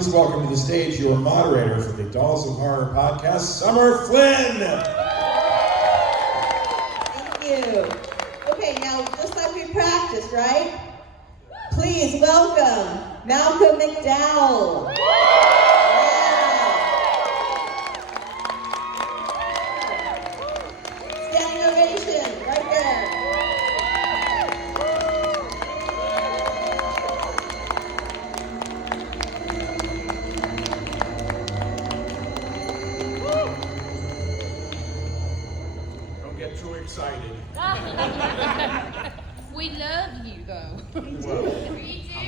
please welcome to the stage your moderator for the Dolls of Horror podcast, Summer Flynn. Thank you. Okay, now just like we practiced, right? Please welcome Malcolm McDowell. Standing ovation right there. Don't get too excited. We love you, though. Well, We do.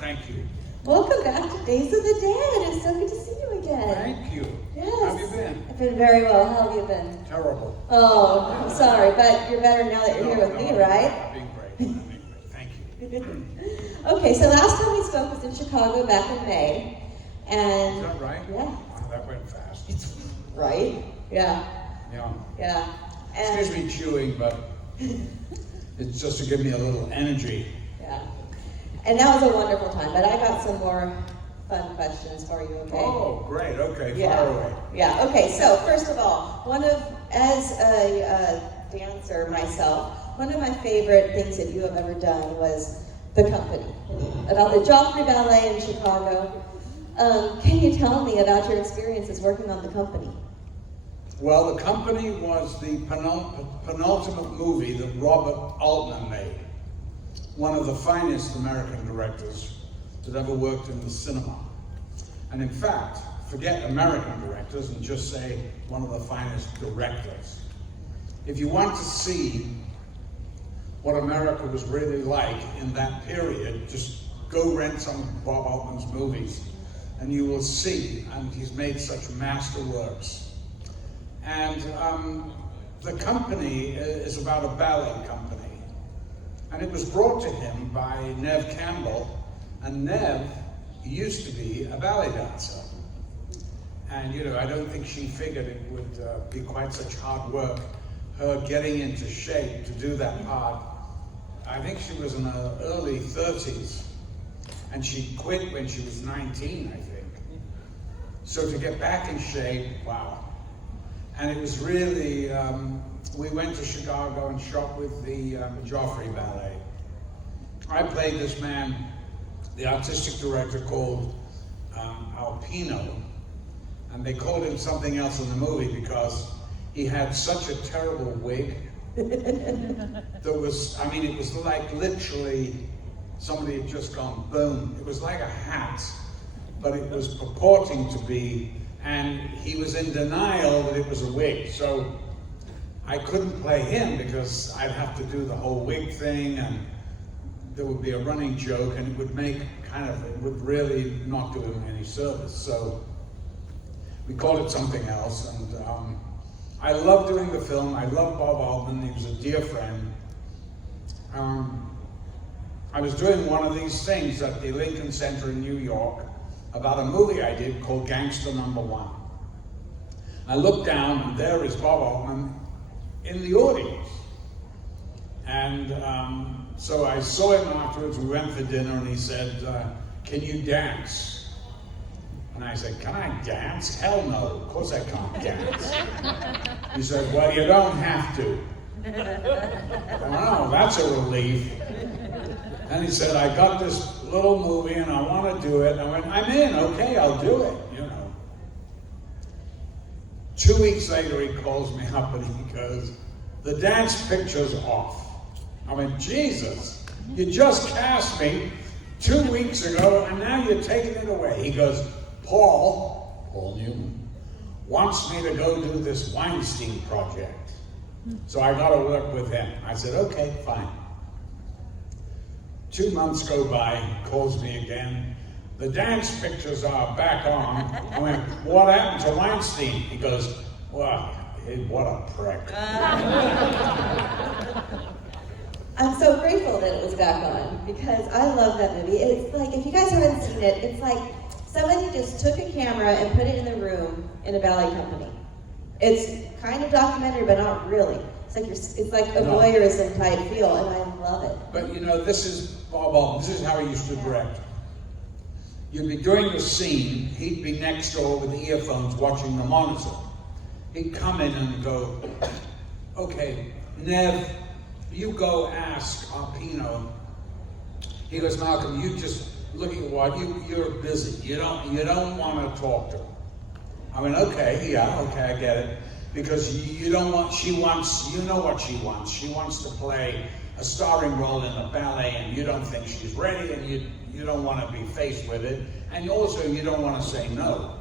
thank you. Welcome back to Days of the Dead. It's so good to see you again. Thank you. Yes. How have you been? I've been very well. How have you been? Terrible. Oh, I'm sorry, but you're better now that you're here with me, right? I'm being great. I'm being great. Thank you. Okay, so last time we spoke was in Chicago back in May. And Is that right? yeah. Wow, that went fast. Right? Yeah. Yeah. Yeah. And, Excuse me chewing, but it's just to give me a little energy. yeah. And that was a wonderful time, but I got some more fun questions for you, okay? Oh, great. Okay, Yeah. fire away. Yeah, okay, so first of all, as a dancer myself, one of my favorite things that you have ever done was The Company, about the Joffrey Ballet in Chicago. Can you tell me about your experiences working on The Company? Well, The Company was the penultimate movie that Robert Altman made. One of the finest American directors that ever worked in the cinema. And in fact, forget American directors and just say one of the finest directors. If you want to see what America was really like in that period, just go rent some of Bob Altman's movies and you will see, and he's made such masterworks. And The Company is about a ballet company. And it was brought to him by Neve Campbell, and Neve used to be a ballet dancer. And I don't think she figured it would be quite such hard work, her getting into shape to do that part. I think she was in her early 30s, and she quit when she was 19, I think. So to get back in shape, wow. And it was really, we went to Chicago and shot with the Joffrey Ballet. I played this man, the artistic director called Alpino, and they called him something else in the movie because he had such a terrible wig. It was like literally somebody had just gone boom. It was like a hat, but it was purporting to be, and he was in denial that it was a wig. So I couldn't play him because I'd have to do the whole wig thing, and there would be a running joke, and it would really not do him any service. So we called it something else, and I love doing the film. I love Bob Altman. He was a dear friend. I was doing one of these things at the Lincoln Center in New York about a movie I did called Gangster Number One. I looked down, and there is Bob Altman in the audience. And so I saw him afterwards. We went for dinner, and he said, can you dance? And I said, can I dance? Hell no, of course I can't dance. He said, well, you don't have to. Oh, that's a relief. And he said, I got this little movie and I want to do it. And I went, I'm in, okay, I'll do it, 2 weeks later, he calls me up and he goes, the dance picture's off. I went, Jesus, you just cast me 2 weeks ago and now you're taking it away. He goes, Paul Newman, wants me to go do this Weinstein project. So I got to work with him. I said, okay, fine. 2 months go by, he calls me again. The dance pictures are back on. I went, what happened to Weinstein? He goes, well, what a prick. I'm so grateful that it was back on because I love that movie. It's like, if you guys haven't seen it, it's like somebody just took a camera and put it in the room in a ballet company. It's kind of documentary, but not really. It's like a voyeurism type feel, and I love it. But this is Bob Altman. This is how he used to direct. you'd be doing the scene, he'd be next door with the earphones watching the monitor. He'd come in and go, okay, Nev, you go ask Arpino. He goes, Malcolm, you just look at what you're busy. You don't want to talk to him. I went, okay, I get it. Because you don't want, she wants, you know what she wants. She wants to play a starring role in a ballet, and you don't think she's ready, and you don't want to be faced with it, and also you don't want to say no.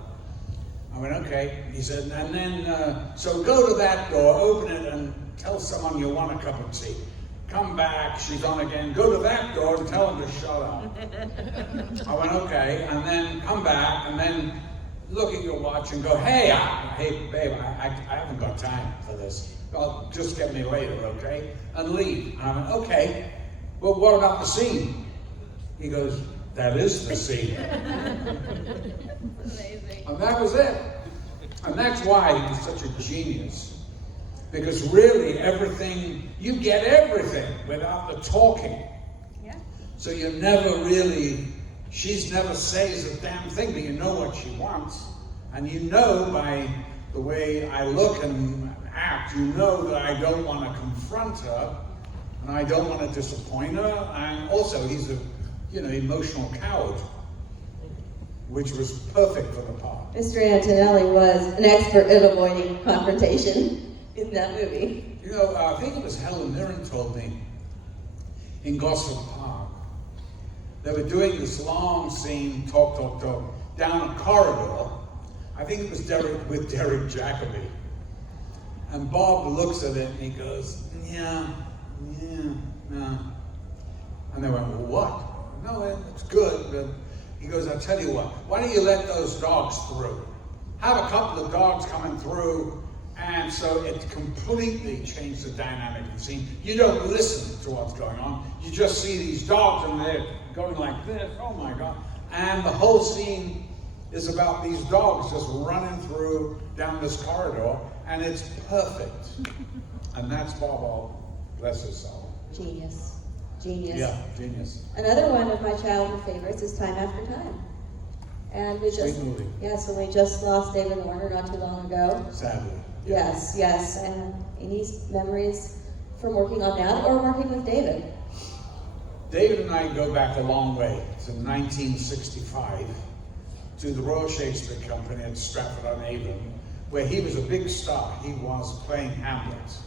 I went, okay. He said, and then, so go to that door, open it, and tell someone you want a cup of tea. Come back, she's on again, go to that door and tell them to shut up. I went, okay, and then come back, and then look at your watch and go, hey babe, I haven't got time for this. Well, just get me later, okay? And leave. And I went, okay, well, what about the scene? He goes, that is the scene. Amazing. And that was it. And that's why he was such a genius. Because really everything, you get everything without the talking. Yeah. So you never really, she's never says a damn thing, but you know what she wants. And you know by the way I look and act, you know that I don't want to confront her, and I don't want to disappoint her, and also he's a, emotional coward, which was perfect for the part. Mr. Antonelli was an expert at avoiding confrontation in that movie. I think it was Helen Mirren told me in Gosford Park. They were doing this long scene, talk, down a corridor. I think it was with Derek Jacobi. And Bob looks at it and he goes, yeah. And they went, well, what? No, it's good, but he goes, I'll tell you what, why don't you let those dogs through? Have a couple of dogs coming through, and so it completely changed the dynamic of the scene. You don't listen to what's going on, you just see these dogs and they're going like this, oh my God. And the whole scene is about these dogs just running through down this corridor, and it's perfect. And that's Bob All, bless his soul. Genius. Yeah, genius. Another one of my childhood favorites is Time After Time. And we Sweet movie. Yes, and we just lost David Warner not too long ago. Sadly. Yes, and any memories from working on that or working with David? David and I go back a long way to 1965 to the Royal Shakespeare Company at Stratford-on-Avon, where he was a big star. He was playing Hamlet,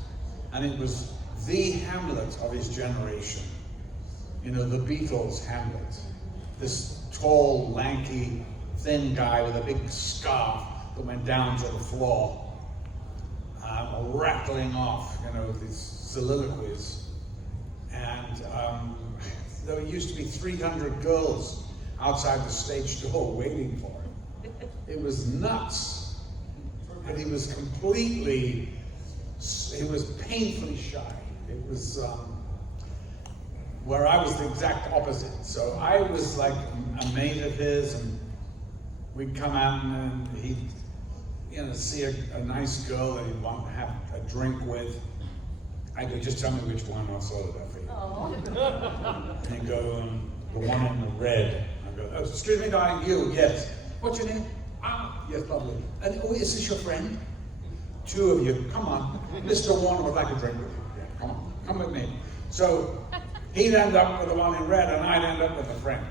and it was the Hamlet of his generation. The Beatles' Hamlet. This tall, lanky, thin guy with a big scarf that went down to the floor, rattling off, these soliloquies. And there used to be 300 girls outside the stage door waiting for him. It was nuts. But he was painfully shy. It was where I was the exact opposite. So I was like a mate of his, and we'd come out and he'd see a nice girl that he'd want to have a drink with. I go, just tell me which one, I'll sort it out for you. Oh. And he'd go, the one in the red. I go, oh, excuse me, darling, you, yes. What's your name? Yes, lovely. And is this your friend? Two of you, come on. Mr. Warner would like a drink with you. Yeah, come on, come with me. So he'd end up with the one in red, and I'd end up with a friend.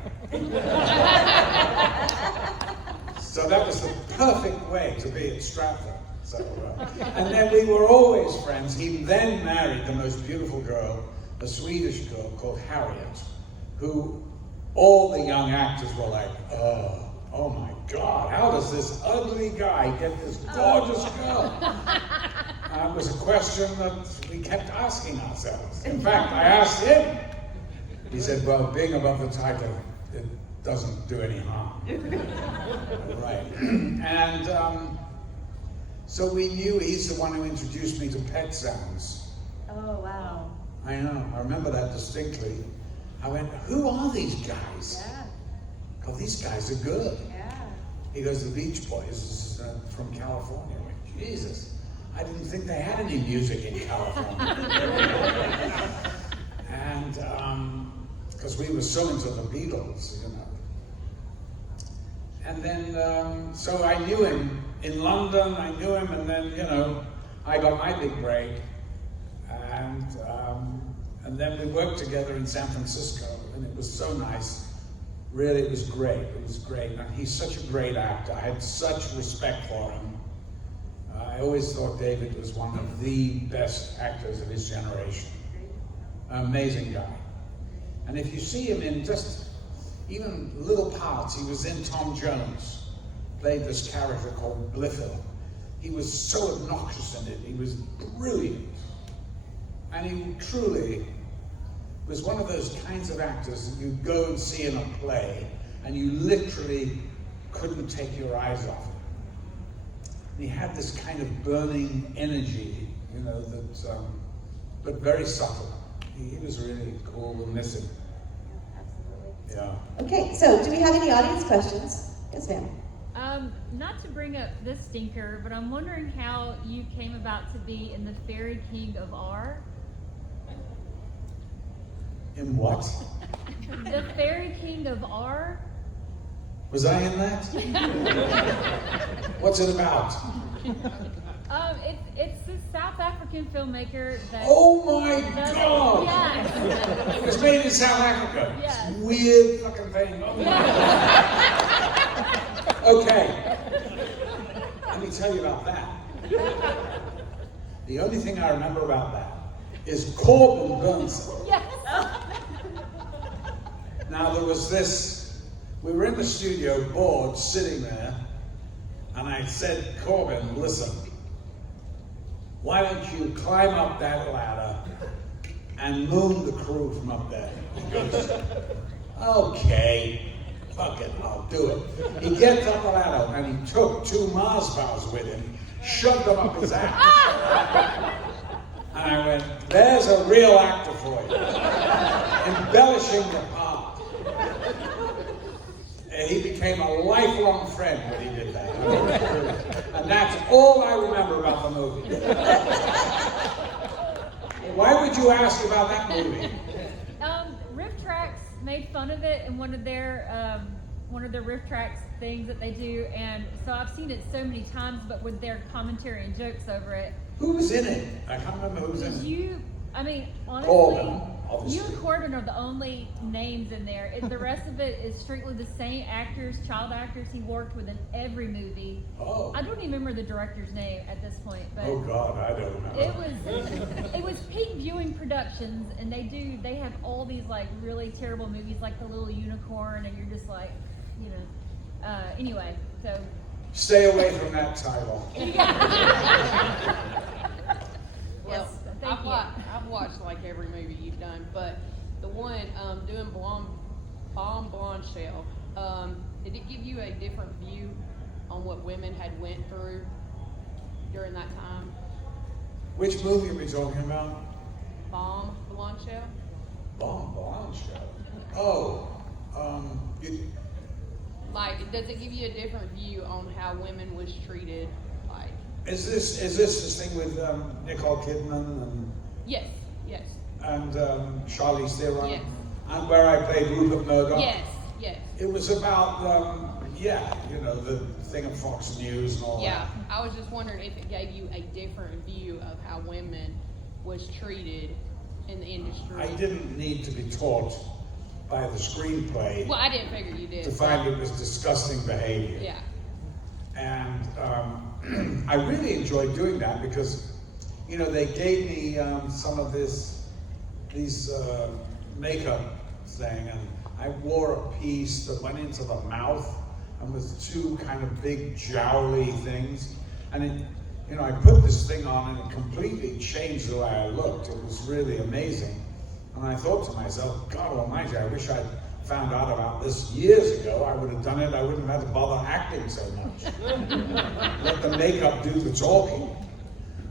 So that was the perfect way to be at Stratford. So, and then we were always friends. He then married the most beautiful girl, a Swedish girl called Harriet, who all the young actors were like, oh my God, how does this ugly guy get this gorgeous girl? It was a question that we kept asking ourselves. In fact, I asked him. He said, well, being above the title, it doesn't do any harm. Right. And so we knew he's the one who introduced me to Pet Sounds. Oh, wow. I know, I remember that distinctly. I went, who are these guys? Yeah. Oh, these guys are good. Yeah. He goes, the Beach Boys from California. I went, Jesus, I didn't think they had any music in California. And because we were so into the Beatles, And then, so I knew him in London, I knew him, and then, you know, I got my big break. And then we worked together in San Francisco, and it was so nice. Really, it was great. It was great. And he's such a great actor. I had such respect for him. I always thought David was one of the best actors of his generation. Amazing guy. And if you see him in just even little parts, he was in Tom Jones, played this character called Blifil. He was so obnoxious in it. He was brilliant. And he truly was one of those kinds of actors that you go and see in a play and you literally couldn't take your eyes off him. And he had this kind of burning energy, you know, that, but very subtle. He was really cool. We'll miss him. Absolutely. Yeah. Okay, so do we have any audience questions? Yes, ma'am. Not to bring up this stinker, but I'm wondering how you came about to be in the Fairy King of R. In what? The Fairy King of R. Was I in that? What's it about? It's this South African filmmaker that. Oh my does- God! Yes. It was made in South Africa. Yes. Weird fucking thing. Oh my God. Okay. Let me tell you about that. The only thing I remember about that is Corbin Burnson. Yes. Now there was this, we were in the studio, bored, sitting there, and I said, Corbin, listen, why don't you climb up that ladder and moon the crew from up there? He goes, okay, fuck it, I'll do it. He gets up the ladder and he took 2 Mars bars with him, shoved them up his ass. And I went, there's a real actor for you. Embellishing the part. And he became a lifelong friend when he did that. And that's all I remember about the movie. Why would you ask about that movie? Riff Tracks made fun of it in one of their Riff Tracks things that they do, and so I've seen it so many times, but with their commentary and jokes over it. Who was in it? I can't remember who was in it. You, I mean, honestly, Corbin, obviously. you and Corbin are the only names in there. The rest of it is strictly the same actors, child actors he worked with in every movie. Oh. I don't even remember the director's name at this point, but Oh God, I don't remember. it was Peak Viewing Productions, and they have all these like really terrible movies like The Little Unicorn, and you're just like, you know. Anyway, so. Stay away from that title. Well, thank you. I've watched like every movie you've done, but the one doing Bomb Blonde Shell, did it give you a different view on what women had went through during that time? Which movie are we talking about? Bomb Blonde Shell? Bomb Blonde Show. Oh, Like, does it give you a different view on how women was treated? Like, is this thing with Nicole Kidman yes, and Charlize Theron? Yes. And where I played Rupert Murdoch? yes. It was about, the thing of Fox News and all Yeah, that. I was just wondering if it gave you a different view of how women was treated in the industry. I didn't need to be taught by the screenplay Well, I didn't figure you did. to find it was disgusting behavior. Yeah. And I really enjoyed doing that because, they gave me some of these makeup thing, and I wore a piece that went into the mouth and was 2 kind of big jowly things. And it, I put this thing on and it completely changed the way I looked. It was really amazing. And I thought to myself, God almighty, I wish I'd found out about this years ago. I would have done it. I wouldn't have had to bother acting so much. Let the makeup do the talking.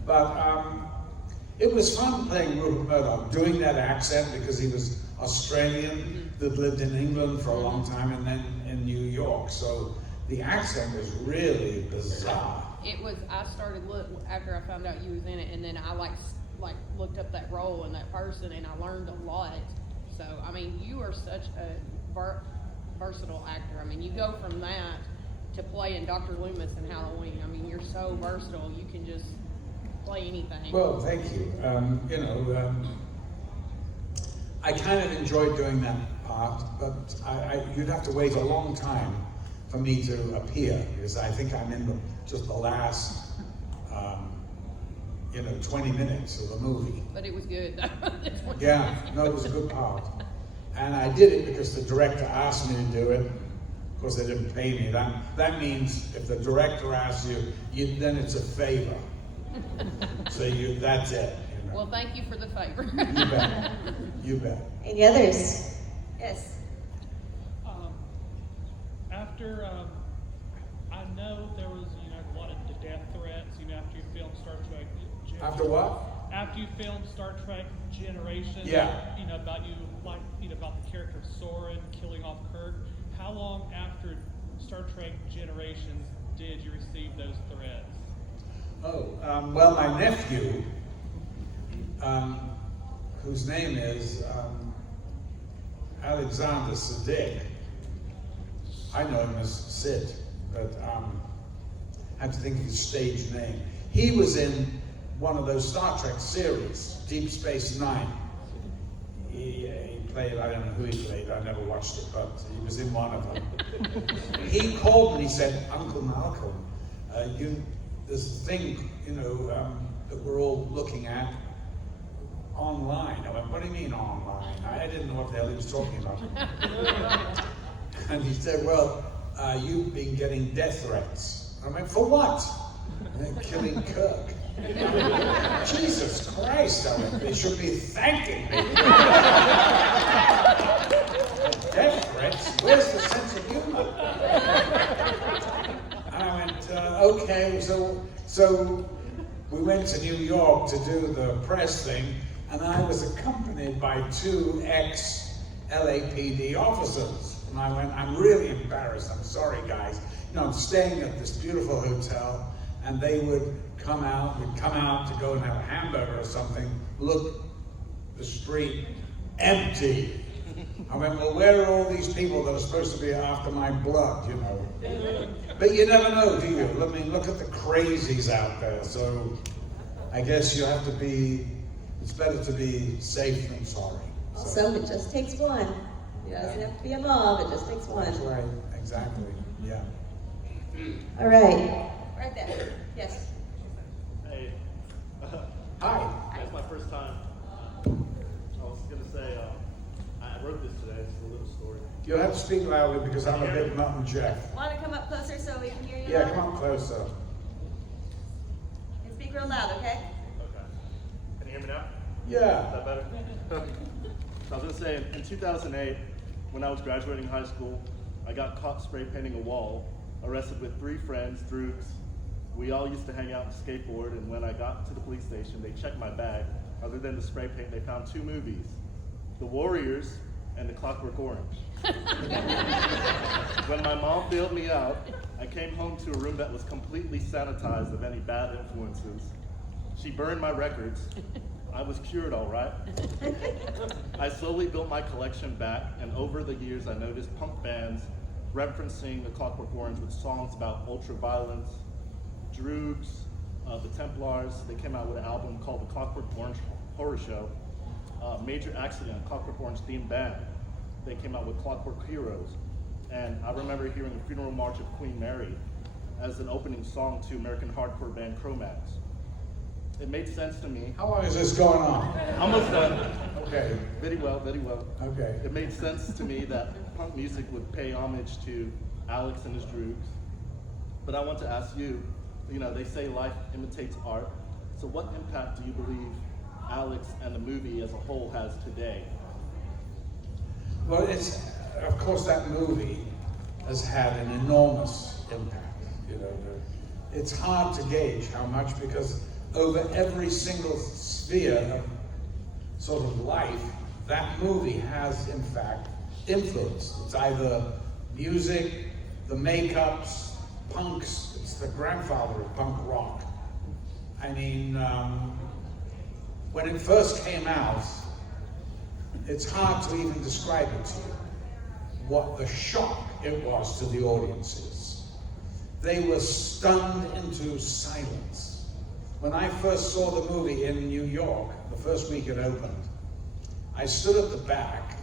But it was fun playing Rupert Murdoch, doing that accent because he was Australian that lived in England for a long time and then in New York. So the accent was really bizarre. It was, I started after I found out you was in it, and then I like looked up that role and that person, and I learned a lot. So, I mean, you are such a versatile actor. I mean, you go from that to playing Dr. Loomis in Halloween. I mean, you're so versatile. You can just play anything. Well, thank you. I kind of enjoyed doing that part, but you'd have to wait a long time for me to appear, because I think I'm in just the last 20 minutes of the movie. But it was good. Yeah, no, it was a good part. And I did it because the director asked me to do it. Of course, they didn't pay me. That means if the director asks you, then it's a favor. So that's it. You know. Well, thank you for the favor. You bet. You bet. Any others? Yes. After I know there was a lot of death threats after you filmed Star Trek. After what? After you filmed Star Trek Generations. Yeah. About about the character of Soren killing off Kirk. How long after Star Trek Generations did you receive those threats? Well, my nephew, whose name is Alexander Siddig. I know him as Sid, but I have to think of his stage name. He was in one of those Star Trek series, Deep Space Nine. He played, I don't know who he played, I never watched it, but he was in one of them. He called me and he said, Uncle Malcolm, there's a thing, that we're all looking at online. I went, what do you mean online? I didn't know what the hell he was talking about. And he said, well, you've been getting death threats. I went, for what? Killing Kirk. Jesus Christ, I went, they should be thanking me. Death threats? Where's the sense of humor? And I went, okay, so we went to New York to do the press thing, and I was accompanied by 2 ex-LAPD officers. And I went, I'm really embarrassed, I'm sorry guys. I'm staying at this beautiful hotel, and they would come out to go and have a hamburger or something, look, the street, empty. I went, well, where are all these people that are supposed to be after my blood, But you never know, do you? I mean, look at the crazies out there. So I guess you have to it's better to be safe than sorry. Also, it just takes one. It doesn't have to be a mob, it just takes one. That's right, exactly, yeah. All right. Right there. Yes. Hey. Hi. That's my first time. I was going to say, I wrote this today. It's a little story. You'll have to speak loudly because I'm a big Mutt and Jeff. Want to come up closer so we can hear you? Yeah, come on closer. And speak real loud, okay? Okay. Can you hear me now? Yeah. Is that better? I was going to say, in 2008, when I was graduating high school, I got caught spray painting a wall, arrested with 3 friends, droogs. We all used to hang out and skateboard, and when I got to the police station, they checked my bag. Other than the spray paint, they found 2 movies, The Warriors and The Clockwork Orange. When my mom bailed me out, I came home to a room that was completely sanitized of any bad influences. She burned my records. I was cured, all right. I slowly built my collection back, and over the years I noticed punk bands referencing The Clockwork Orange with songs about ultra-violence. Droogs, the Templars, they came out with an album called The Clockwork Orange Horror Show. Major Accident, Clockwork Orange themed band, they came out with Clockwork Heroes. And I remember hearing the Funeral March of Queen Mary as an opening song to American hardcore band Cro-Mags. It made sense to me. How long is this going on? Almost done. Okay. Very well, very well. Okay. It made sense to me that punk music would pay homage to Alex and his Droogs. But I want to ask you, they say life imitates art. So what impact do you believe Alex and the movie as a whole has today? Well, of course, that movie has had an enormous impact. It's hard to gauge how much, because over every single sphere of sort of life, that movie has, in fact, influenced. It's either music, the makeups, punks. It's the grandfather of punk rock. I mean, when it first came out, it's hard to even describe it to you, what the shock it was to the audiences. they were stunned into silence. When I first saw the movie in New York, the first week it opened, I stood at the back,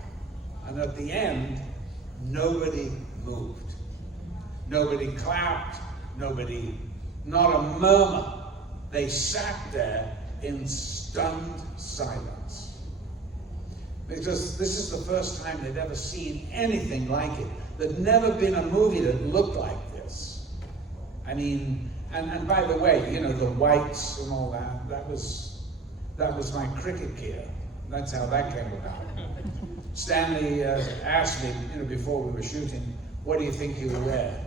and at the end, nobody moved. Nobody clapped, not a murmur. They sat there in stunned silence. Because this is the first time they'd ever seen anything like it. There'd never been a movie that looked like this. I mean, and by the way, you know, the whites and all that, that was my cricket gear. That's how that came about. Stanley asked me, you know, before we were shooting, what do you think you would wear?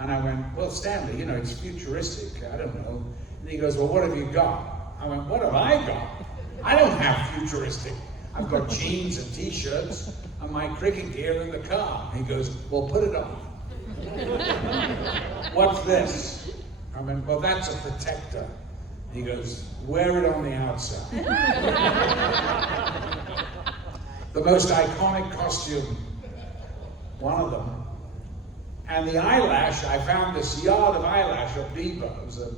And I went, well, Stanley, you know, it's futuristic, I don't know. And he goes, well, what have you got? I went, what have I got? I don't have futuristic. I've got jeans and t-shirts and my cricket gear in the car. He goes, well, put it on. What's this? I went, well, that's a protector. He goes, wear it on the outside. The most iconic costume, one of them. And the eyelash, I found this yard of eyelash at Bebo. It was a,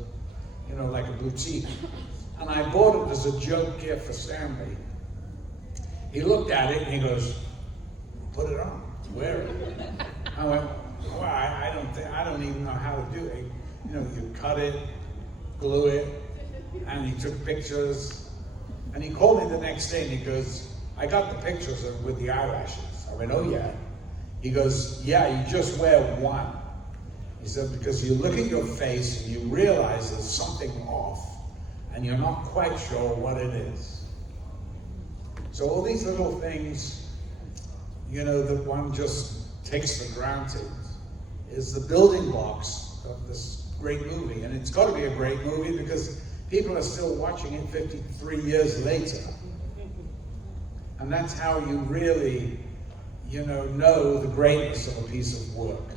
you know, like a boutique. And I bought it as a joke gift for Stanley. He looked at it and he goes, put it on, wear it. I went, well, I don't even know how to do it. You know, you cut it, glue it, and he took pictures. And he called me the next day and he goes, I got the pictures with the eyelashes. I went, oh yeah. He goes, yeah, you just wear one. He said, because you look at your face and you realize there's something off and you're not quite sure what it is. So all these little things, you know, that one just takes for granted is the building blocks of this great movie. And it's got to be a great movie because people are still watching it 53 years later. And that's how you really, you know the greatness of a piece of work.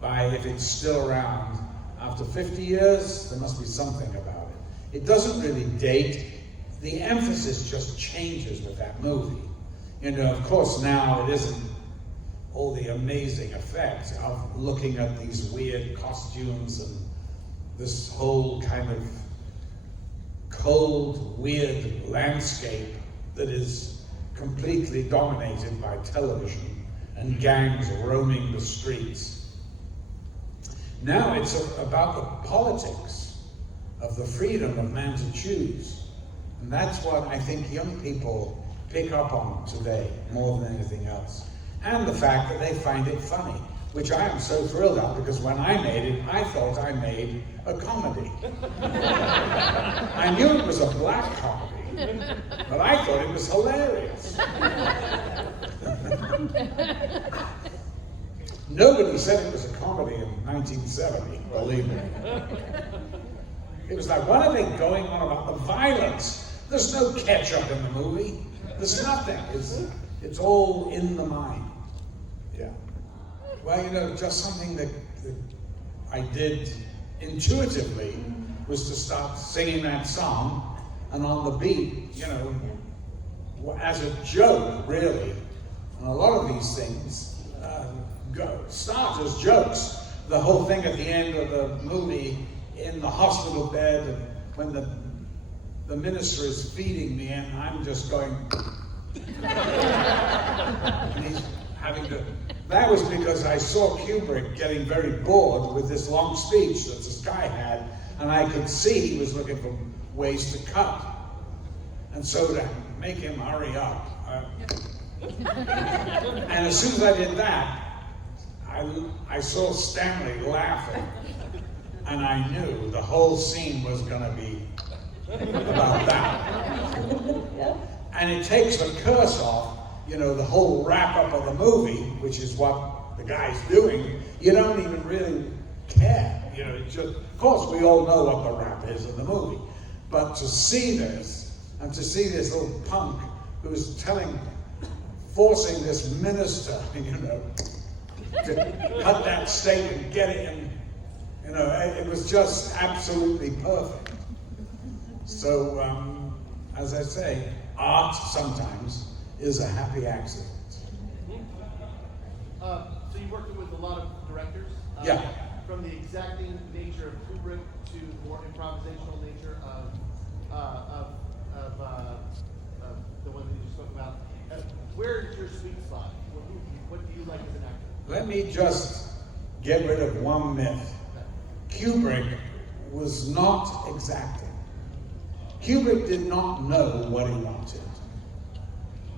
By if it's still around after 50 years, there must be something about it. It doesn't really date. The emphasis just changes with that movie. You know, of course now it isn't all the amazing effects of looking at these weird costumes and this whole kind of cold, weird landscape that is completely dominated by television and gangs roaming the streets. Now it's about the politics of the freedom of man to choose. And that's what I think young people pick up on today more than anything else. And the fact that they find it funny, which I am so thrilled at, because when I made it, I thought I made a comedy. I knew it was a black comedy, but I thought it was hilarious. Nobody said it was a comedy in 1970, believe me. It was like, what are they going on about? The violence. There's no catch-up in the movie. There's nothing. It's all in the mind. Yeah. Well, you know, just something that I did intuitively was to start singing that song, and on the beat, you know, as a joke, really. And a lot of these things start as jokes. The whole thing at the end of the movie, in the hospital bed, and when the minister is feeding me, and I'm just going, and he's having to. That was because I saw Kubrick getting very bored with this long speech that this guy had, and I could see he was looking for ways to cut. And so to make him hurry up, and as soon as I did that, I saw Stanley laughing, and I knew the whole scene was going to be about that. And it takes the curse off, you know, the whole wrap-up of the movie, which is what the guy's doing. You don't even really care. You know, it's just, of course, we all know what the rap is in the movie. But to see this, and to see this little punk who's forcing this minister, you know, to cut that steak and get it, and, you know, it was just absolutely perfect. So, as I say, art sometimes is a happy accident. So you worked with a lot of directors? Yeah. the exacting nature of Kubrick to the more improvisational nature of the one that you just spoke about. Where is your sweet spot? What do you like as an actor? Let me just get rid of one myth. Kubrick was not exacting. Kubrick did not know what he wanted.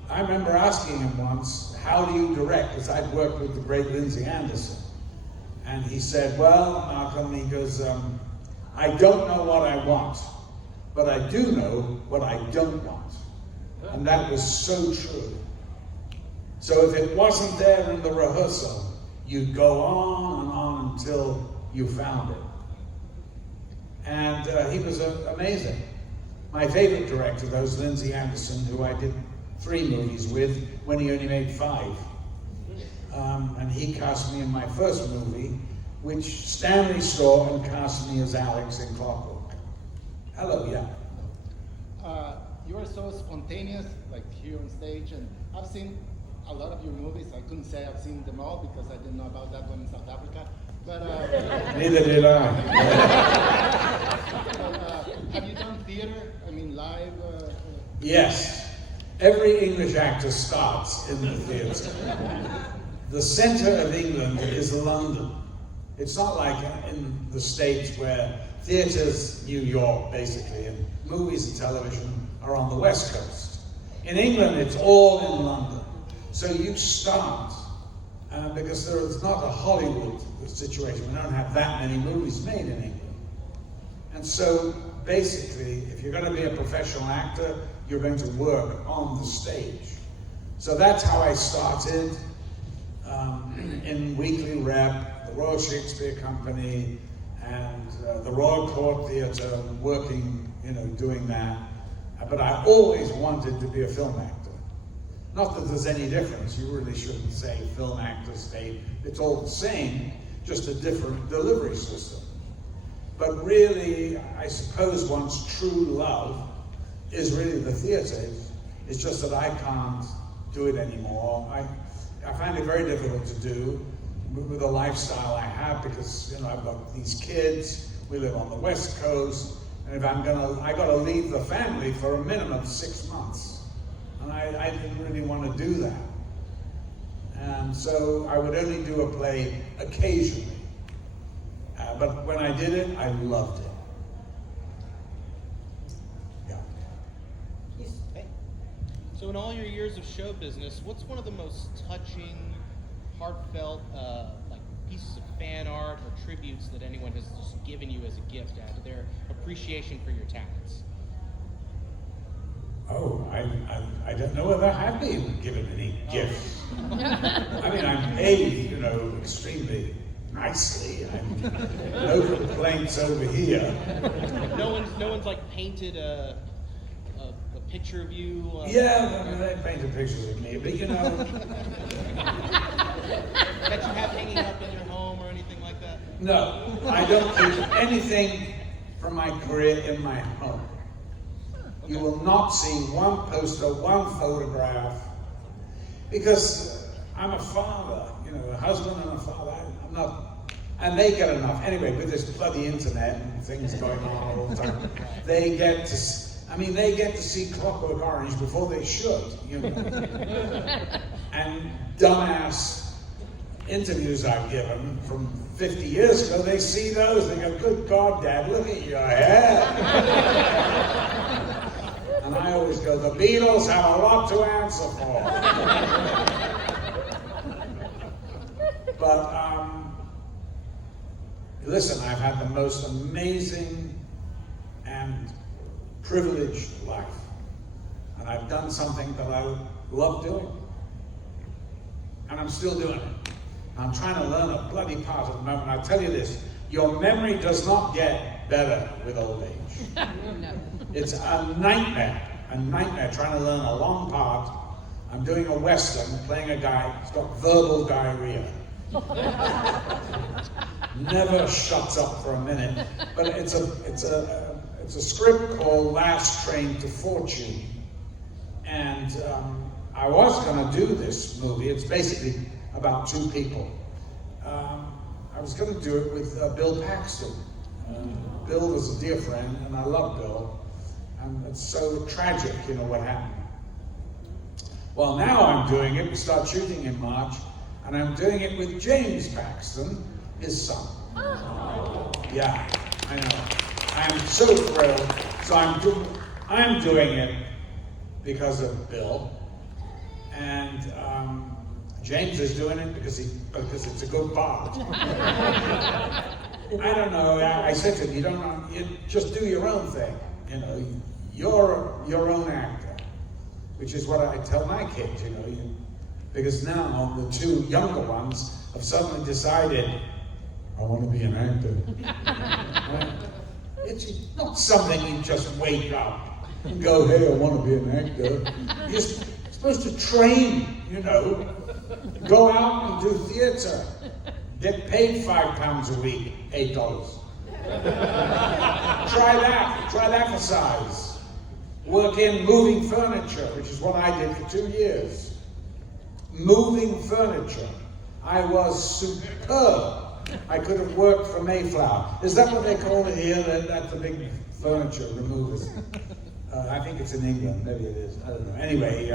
I remember asking him once, how do you direct? Because I'd worked with the great Lindsay Anderson. And he said, well, Malcolm, he goes, I don't know what I want, but I do know what I don't want. And that was so true. So if it wasn't there in the rehearsal, you'd go on and on until you found it. And he was amazing. My favorite director, though, was Lindsay Anderson, who I did 3 movies with when he only made 5. And he cast me in my first movie, which Stanley saw and cast me as Alex in Clockwork. Hello, yeah. You are so spontaneous, like here on stage, and I've seen a lot of your movies. I couldn't say I've seen them all because I didn't know about that one in South Africa. But Neither did I. have you done theater? I mean, live? Yes. Every English actor starts in the theatre. The centre of England is London. It's not like in the States where theatre's New York, basically, and movies and television are on the West Coast. In England, it's all in London. So you start, because there is not a Hollywood situation. We don't have that many movies made in England. And so basically, if you're going to be a professional actor, you're going to work on the stage. So that's how I started in Weekly Rep, the Royal Shakespeare Company, and the Royal Court Theatre, working, doing that. But I always wanted to be a film actor. Not that there's any difference. You really shouldn't say film actor, stage. It's all the same, just a different delivery system. But really, I suppose one's true love is really the theatre. It's just that I can't do it anymore. I find it very difficult to do with the lifestyle I have because, I've got these kids, we live on the West Coast, and if I got to leave the family for a minimum of 6 months. And I didn't really want to do that. And so I would only do a play occasionally. But when I did it, I loved it. Yeah. So in all your years of show business, what's one of the most touching, heartfelt, pieces of fan art or tributes that anyone has just given you as a gift out of their appreciation for your talents? Oh, I don't know whether I have been given any gifts. I mean, I'm paid, extremely nicely. No complaints over here. No one's painted a picture of you. Yeah, they painted pictures of me, but that you have hanging up in your home or anything like that? No, I don't keep anything from my career in my home. You will not see one poster, one photograph, because I'm a father, a husband and a father. I'm not, and they get enough. Anyway, with this bloody internet and things going on all the time, they get to see Clockwork Orange before they should, And dumbass interviews I've given from 50 years ago, they see those, they go, good God, Dad, look at your hair. And I always go, the Beatles have a lot to answer for. But, listen, I've had the most amazing and privileged life. And I've done something that I love doing. And I'm still doing it. I'm trying to learn a bloody part at the moment. I tell you this, your memory does not get better with old age. No. It's a nightmare trying to learn a long part. I'm doing a Western, playing a guy who's got verbal diarrhea. Never shuts up for a minute. But it's a script called Last Train to Fortune. And I was going to do this movie. It's basically about 2 people. I was going to do it with Bill Paxton. Bill was a dear friend, and I love Bill. And it's so tragic, what happened. Well, now I'm doing it. We start shooting in March, and I'm doing it with James Paxton, his son. Yeah, I know. I'm so thrilled. So I'm doing it because of Bill, and James is doing it because it's a good part. I don't know. I said to him, you just do your own thing. You're your own actor, which is what I tell my kids. Because now the two younger ones have suddenly decided, I want to be an actor. It's not something you just wake up and go, hey, I want to be an actor. You're supposed to train, go out and do theater. Get paid £5 a week, $8. Try that for size. Work in moving furniture, which is what I did for 2 years. Moving furniture. I was superb. I could have worked for Mayflower. Is that what they call it here? That's the big furniture removers. I think it's in England. Maybe it is. I don't know. Anyway,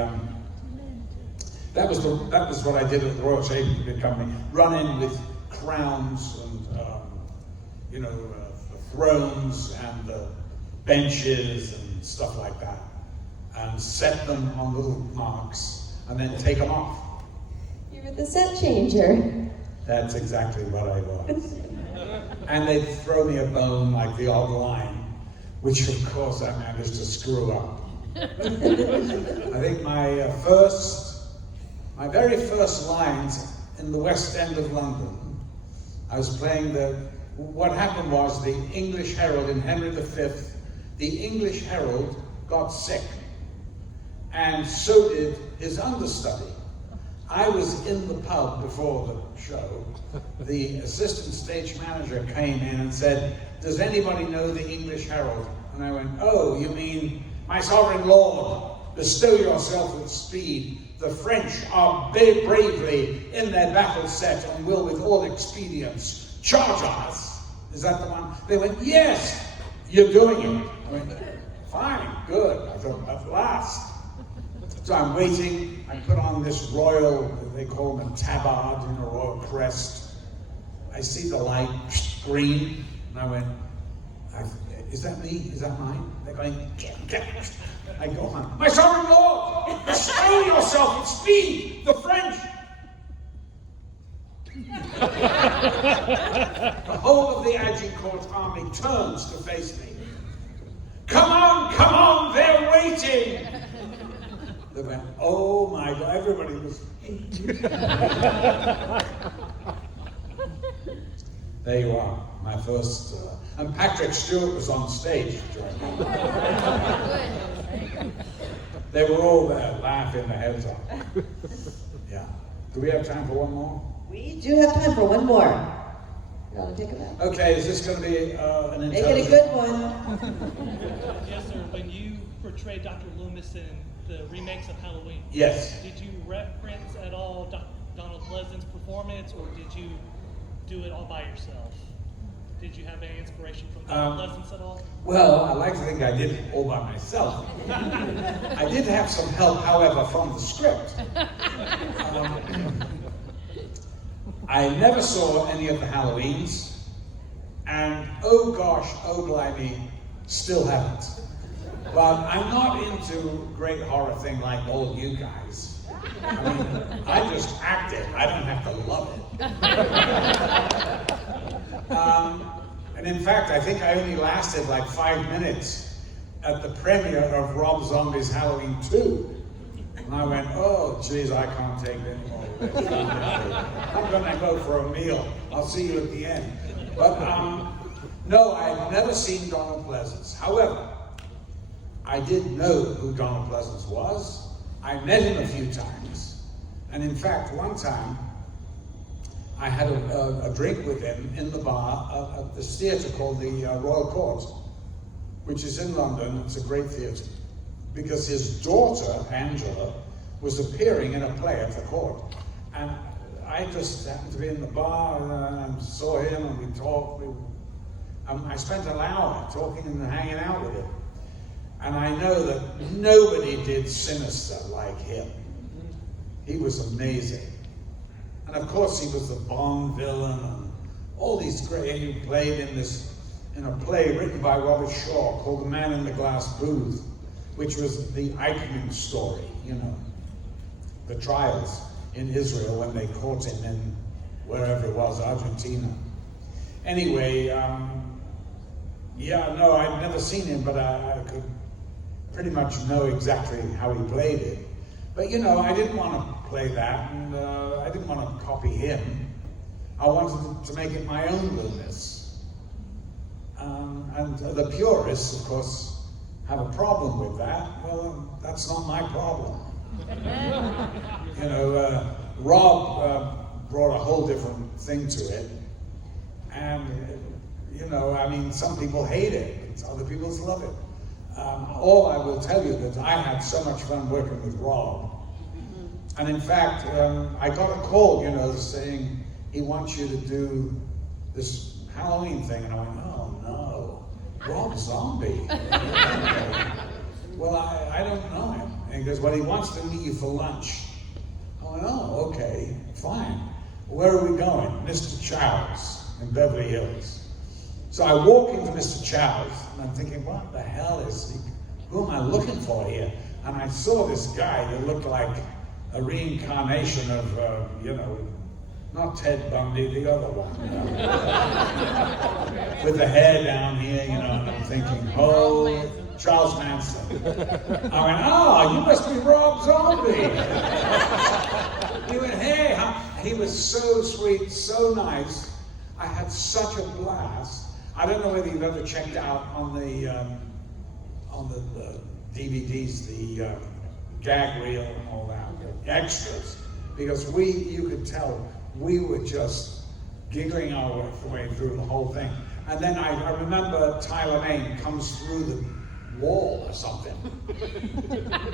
that was what I did at the Royal Shakespeare Company. Run in with crowns and the thrones and the benches and stuff like that, and set them on little marks, and then take them off. You were the set changer. That's exactly what I was. And they'd throw me a bone like the odd line, which of course I managed to screw up. I think my very first lines in the West End of London, I was playing what happened was the English Herald in Henry V, the English Herald got sick, and so did his understudy. I was in the pub before the show. The assistant stage manager came in and said, does anybody know the English Herald? And I went, oh, you mean, my sovereign lord, bestow yourself with speed. The French are bravely in their battle set and will with all expedience charge us. Is that the one? They went, yes, you're doing it. I went, fine, good. I thought, at last. So I'm waiting. I put on this royal, they call them a tabard, royal crest. I see the light, green, and I went, is that me? Is that mine? They're going, get. I go on, my sovereign lord, bestow yourself with speed, the French. The whole of the Agincourt army turns to face me. Come on, they're waiting. They went, oh my God, everybody was. There you are, my first, and Patrick Stewart was on stage during that. They were all there, laughing their heads off. Yeah. Do we have time for one more? We do have time for one more. You want to take a minute? Okay, is this going to be an Make it a good one. Yes, sir. When you portrayed Dr. Loomis in the remakes of Halloween, Yes. did you reference at all Donald Pleasant's performance, or did you do it all by yourself? Did you have any inspiration from Donald Pleasance at all? Well, I like to think I did it all by myself. I did have some help, however, from the script. I never saw any of the Halloweens, and oh gosh, oh blimey, still haven't. But I'm not into great horror thing like all you guys. I mean, I just act it. I don't have to love it. And in fact, I think I only lasted like 5 minutes at the premiere of Rob Zombie's Halloween 2. And I went, oh, geez, I can't take it anymore. I'm going to go for a meal. I'll see you at the end. But no, I've never seen Donald Pleasance. However, I did know who Donald Pleasance was. I met him a few times. And in fact, one time, I had a drink with him in the bar at this theatre called the Royal Court, which is in London. It's a great theatre. Because his daughter, Angela, was appearing in a play at the court. And I just happened to be in the bar and I saw him and we talked. I spent an hour talking and hanging out with him. And I know that nobody did Sinister like him. He was amazing. And of course he was the Bond villain and all these great, he played in a play written by Robert Shaw called The Man in the Glass Booth, which was the Eichmann story, you know, the trials in Israel when they caught him in wherever it was, Argentina. Anyway, yeah, no, I'd never seen him, but I could pretty much know exactly how he played it. But you know, I didn't want to play that, and I didn't want to copy him. I wanted to make it my own Loomis. And the purists, of course, have a problem with that. Well, that's not my problem. You know, Rob brought a whole different thing to it. And, you know, I mean, some people hate it, other people love it. All I will tell you that I had so much fun working with Rob. And in fact, I got a call, you know, saying he wants you to do this Halloween thing. And I went, oh no, Rob Zombie. Well, I don't know him. And he goes, well, he wants to meet you for lunch. I went, oh, okay, fine. Where are we going? Mr. Chow's in Beverly Hills. So I walk into Mr. Chow's, and I'm thinking, what the hell is he? Who am I looking for here? And I saw this guy that looked like a reincarnation of, you know, not Ted Bundy, the other one, you know, with the hair down here, you know, and I'm thinking, oh, Charles Manson. I went, oh, you must be Rob Zombie. He went, hey, he was so sweet, so nice. I had such a blast. I don't know whether you've ever checked out on the DVDs, the gag reel and all that, extras, because you could tell we were just giggling our way through the whole thing. And then I remember Tyler Mane comes through the wall or something.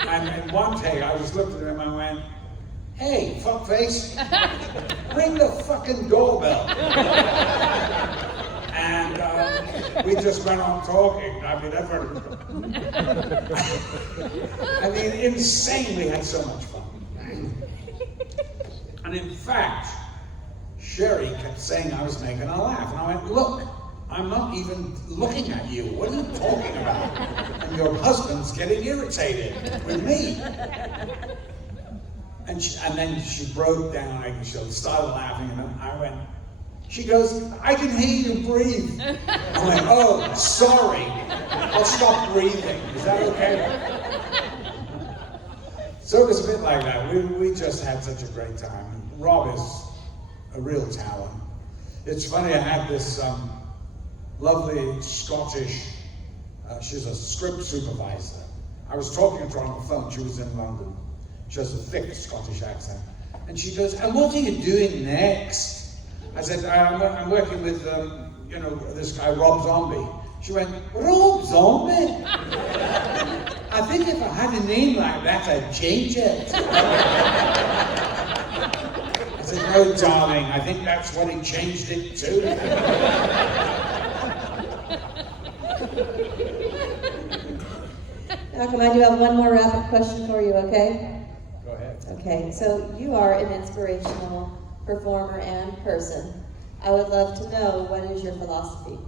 And in one take, I was looking at him and I went, hey, fuckface, ring the fucking doorbell. And we just went on talking. I mean, insane. We had so much fun. And in fact, Sherry kept saying I was making her laugh. And I went, look, I'm not even looking at you. What are you talking about? And your husband's getting irritated with me. And then she broke down, she started laughing, and I went, she goes, I can hear you breathe. I went, oh, sorry. I'll stop breathing. Is that okay? So it was a bit like that. We just had such a great time. Rob is a real talent. It's funny, I had this lovely Scottish, she's a script supervisor. I was talking to her on the phone, she was in London. She has a thick Scottish accent. And she goes, and what are you doing next? I said, I'm working with, you know, this guy, Rob Zombie. She went, Rob Zombie? I think if I had a name like that, I'd change it. I said, no, darling, I think that's what he changed it to. Malcolm, I do have one more rapid question for you, okay? Go ahead. Okay, so you are an inspirational performer and person. I would love to know, what is your philosophy?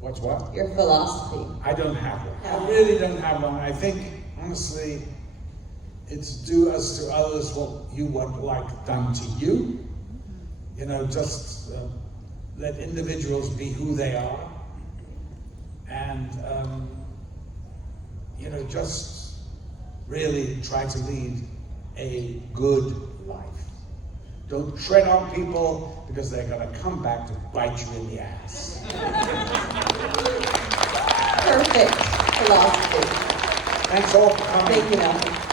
What's what? Your philosophy. I don't have one. No. I really don't have one. I think, honestly, it's do as to others what you would like done to you. You know, just let individuals be who they are. And, you know, just really try to lead a good life. Don't tread on people because they're going to come back to bite you in the ass. Perfect philosophy. Thanks all for coming. Thank you, Malcolm.